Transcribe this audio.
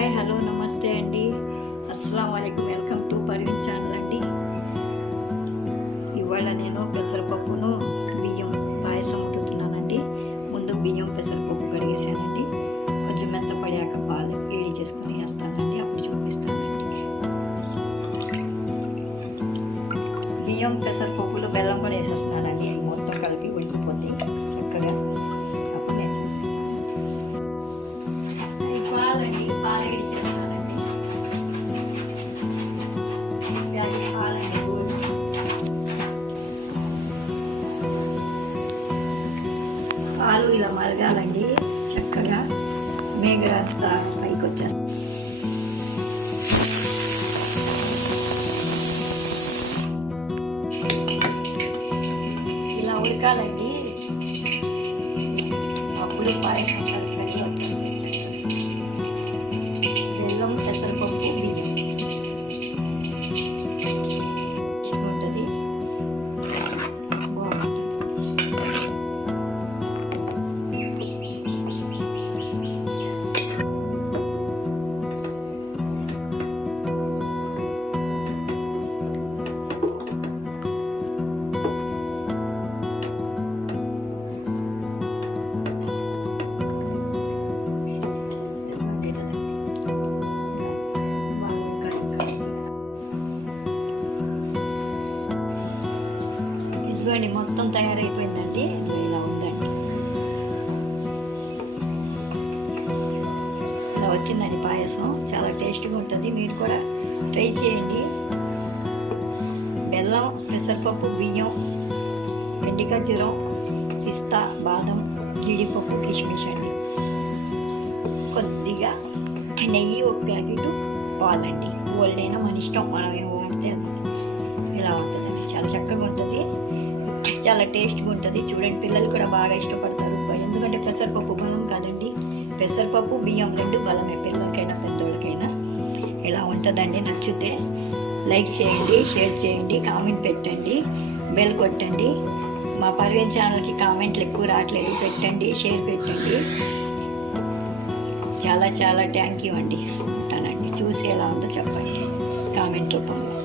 Hi hello నమస్తే అండి. అస్సలం వాలేకుమ్. వెల్కమ్ టు పర్వీన్ ఛానల్ అండి. ఇవాళ నేను పెసరపప్పును బియ్యం పాయసం వండుతున్నానండి. ముందు బియ్యం పెసరపప్పు కడిగేసానండి. కొంచెం మెత్తపడాక పాలు వేడి చేసుకుని వేస్తానండి, అప్పుడు చూపిస్తానండి. బియ్యం పెసరపప్పులో బెల్లం కూడా వేసేస్తున్నానండి. అవి మొత్తం కలిపి ఉడికిపోతే చక్కగా అప్పుడు నేను చూపిస్తాను. పాలండి, పాలు వేడి చేస్తానండి. పాలండి పాలు ఇలా మరగాలండి. చక్కగా మేగరంతా పైకి వచ్చేస్తుంది. ఇలా ఉడకాలండి, అప్పుడు పాయసం కరెక్ట్గా వచ్చేస్తుంది. బెల్లం పెసరపప్పు బియ్యం ఉంటుంది, బాగుంటుంది. ఇదిగోండి మొత్తం తయారైపోయిందండి. ఇది ఇలా ఉందండి, ఇలా వచ్చిందండి పాయసం. చాలా టేస్ట్గా ఉంటుంది, మీరు కూడా ట్రై చేయండి. బెల్లం పెసరపప్పు బియ్యం ఎండి ఖర్జూరం పిస్తా బాదం జీడిపప్పు కిష్మిష్ అండి, కొద్దిగా నెయ్యి, ఒక ప్యాకెట్ పాలండి. గోల్డ్ అయినా మన ఇష్టం, మనం ఏం వాడితే అది ఇలా ఉంటుందండి. చాలా చక్కగా ఉంటుంది, చాలా టేస్ట్గా ఉంటుంది. చూడండి, పిల్లలు కూడా బాగా ఇష్టపడతారు. ఎందుకంటే పెసరపప్పు బలం కాదండి, పెసరపప్పు బియ్యం రెండు బలమే, పిల్లలకైనా పెద్దోళ్ళకైనా. ఇలా ఉంటుందండి. నచ్చితే లైక్ చేయండి, షేర్ చేయండి, కామెంట్ పెట్టండి, బెల్ కొట్టండి. మా పర్వీన్ ఛానల్కి కామెంట్లు ఎక్కువ రావట్లేదు, పెట్టండి, షేర్ పెట్టండి. చాలా చాలా థ్యాంక్ యూ అండి. ఉంటానండి. చూసి ఎలా ఉందో చెప్పండి కామెంట్ రూపంలో.